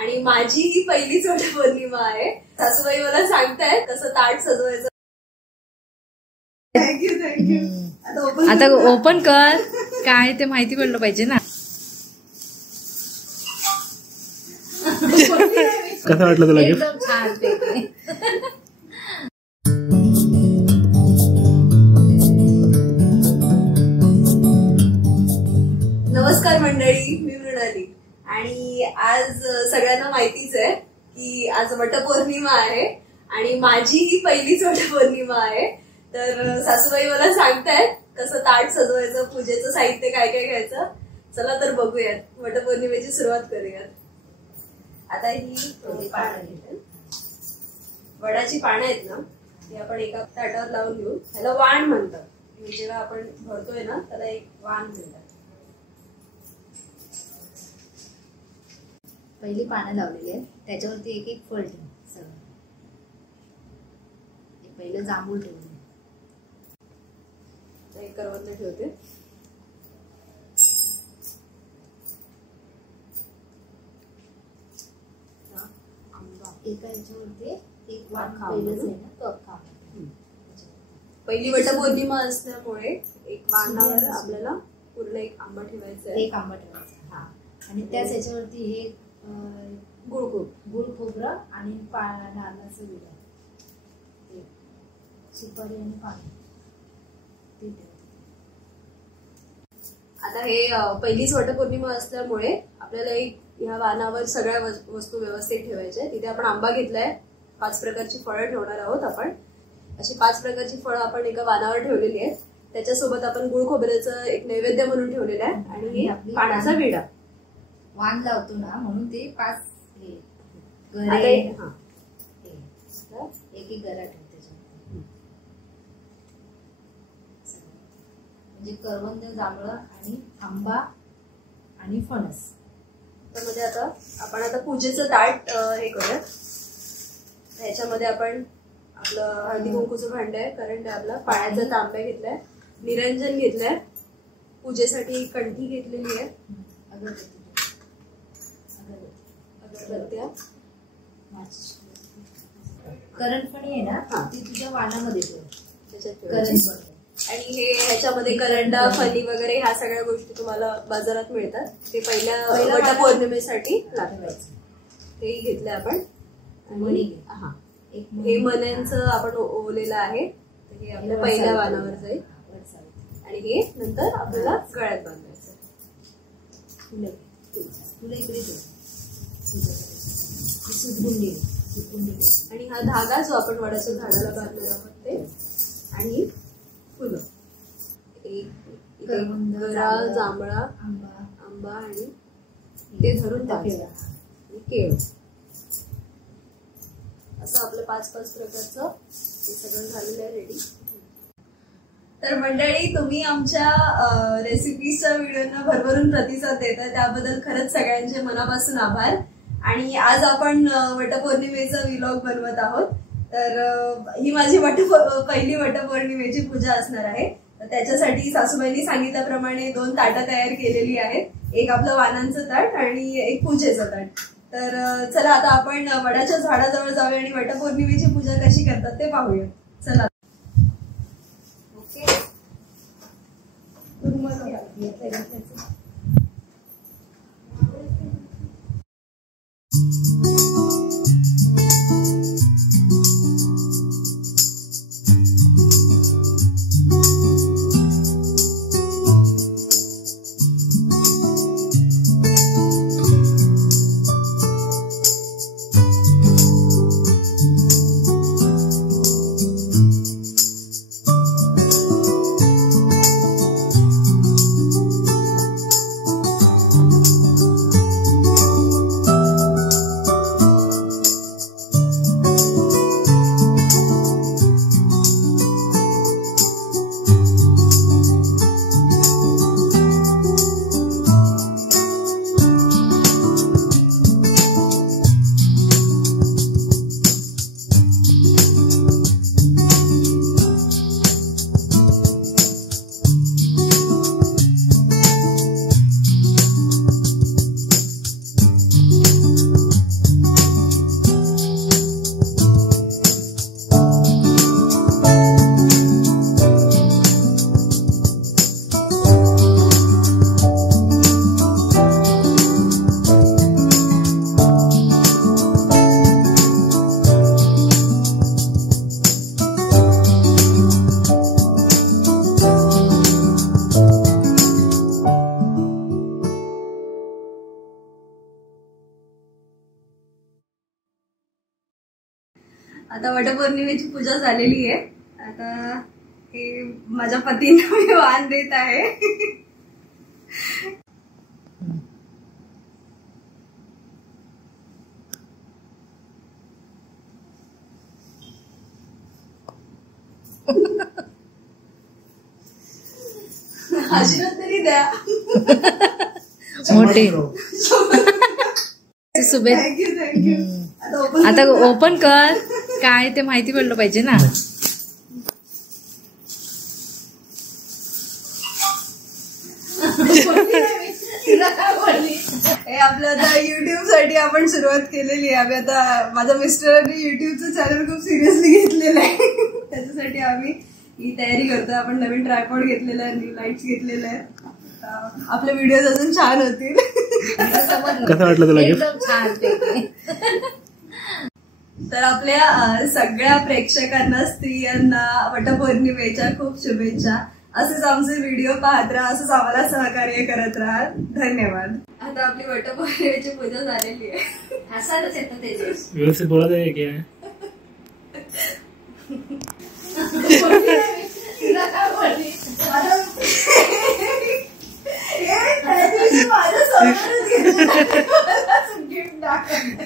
आणि माझी ही पहिलीच वटपौर्णिमा आहे. सासूबाई मला सांगतायत कसं ताट सजवायचं. Thank you thank you. आता ओपन कर, काय ते माहिती पडलं पाहिजे ना. कसं वाटलं तुला गिफ्ट? एकदम छान पैकी. नमस्कार मंडळी, मी मृणाली. आणि आज सगळ्यांना माहितीच आहे की आज वटपौर्णिमा आहे आणि माझी ही पहिलीच वटपौर्णिमा आहे. तर सासूबाई मला सांगतायत कसं ताट सजवायचं, पूजेचं साहित्य काय काय घ्यायचं. चला तर बघूयात, वटपौर्णिमेची सुरुवात करूयात. आता ही पानं घेते, वडाची पानं आहेत ना, ती आपण एका ताटावर लावून घेऊ. ह्याला वाण म्हणतात. जेव्हा आपण भरतोय ना त्याला एक वाण म्हणतात. पहिली पानं लावलेली आहे, त्याच्यावरती एक एक फळ ठेव. सगळं पहिलं जांभूळ ठेवलं, एक करवंद ठेवते. एका याच्यावरती एक वाण पहिलंच आहे ना, तो अख्खा. पहिली वटपौर्णिमा असल्यामुळे एक वाणावर आपल्याला पूर्ण एक आंबा ठेवायचा आहे. एक आंबा ठेवायचा. हा, आणि त्याच याच्यावरती हे गुळ खोबरं आणि नारळाचं विडा, सुपारी आणि पाणी. आता हे पहिलीच वटपौर्णिमा असल्यामुळे आपल्याला एक ह्या वाणावर सगळ्या वस्तू व्यवस्थित ठेवायच्या. तिथे आपण आंबा घेतलाय, 5 प्रकारची फळं ठेवणार आहोत आपण. अशी 5 प्रकारची फळं आपण एका वाणावर ठेवलेली आहेत. त्याच्यासोबत आपण गुळ खोबऱ्याचं एक नैवेद्य म्हणून ठेवलेलं आहे आणि हे पाण्याचा विडा. वाण लावतो ना म्हणून ते 5 एक गरा ठेव त्याच्यावर. म्हणजे करवंद, जांभळं आणि आंबा आणि फणस. त्यामध्ये आपण आता पूजेचं ताट हे करूयात. ह्याच्यामध्ये आपण आपलं हळदी कुंकूचं भांड आहे, कारण आपला पाण्याचा तांब्या घेतलाय, निरंजन घेतलंय, पूजेसाठी कंठी घेतलेली आहे, अगरबत्त्या, करंटफणी आहे ना, ती तुझ्या वाणामध्ये ठेव. त्याच्यात आणि हे ह्याच्यामध्ये करंडा, फणी वगैरे ह्या सगळ्या गोष्टी तुम्हाला बाजारात मिळतात. ते पहिल्या वटपौर्णिमेसाठी लागतात. हे घेतलंय आपण. हा, हे मण्यांचं आपण ओवलेलं आहे. हे आपल्या पहिल्या वाणावर जाईल आणि हे नंतर आपल्याला गळ्यात बांधायचं. तुला इकडे आणि हा धागा जो आपण वडाच्या झाडाला बांधलेला आहोत ते, आणि फुलं, एक गरा, जांभळा, आंबा आणि ते धरून टाकेला केळ. असं आपलं 5-5 प्रकारचं हे सगळं झालेलं आहे रेडी. तर मंडळी, तुम्ही आमच्या रेसिपीजच्या व्हिडिओना भरभरून प्रतिसाद देता, त्याबद्दल खरंच सगळ्यांचे मनापासून आभार. आणि आज आपण वटपौर्णिमेचा व्लॉग बनवत आहोत. तर ही माझी पहिली वटपौर्णिमेची पूजा असणार आहे. तर त्याच्यासाठी सासूबाईंनी सांगितल्याप्रमाणे 2 ताटं तयार केलेली आहेत. एक आपलं वाणांचं ताट आणि एक पूजेचं ताट. तर चला आता आपण वडाच्या झाडाजवळ जाऊया आणि वटपौर्णिमेची पूजा कशी करतात ते पाहूया. चला. ओके. आता वटपौर्णिमेची पूजा झालेली आहे. आता हे माझ्या पतींना मी वाण देत आहे. आशीर्वाद तरी द्या. मोठे शुभेच्छा. Thank you thank you. आता ओपन कर, काय ते माहिती पडलं पाहिजे ना. हे आपलं आता युट्यूब साठी आपण सुरुवात केलेली आहे. आम्ही आता माझ्या मिस्टरांनी युट्यूबचं चॅनल खूप सिरियसली घेतलेलं आहे. त्याच्यासाठी आम्ही ही तयारी करतोय. आपण नवीन ट्रायपॉड घेतलेला आहे, न्यू लाईट्स घेतलेले आहेत. आपले व्हिडिओज अजून छान होतील. कसं वाटलं तुला? एकदम छान. तर आपल्या सगळ्या प्रेक्षकांना, स्त्रियांना वटपौर्णिमेच्या खूप शुभेच्छा. असेच आमचे व्हिडिओ पाहत राहा, असंच आम्हाला सहकार्य करत राहा. धन्यवाद. आता आपली वटपौर्णिमेची पूजा झालेली आहे. हसायलाच येतं तेजस. व्यवस्थित बोलत आहे की माझ्या समोरच गिफ्ट दाखवलं.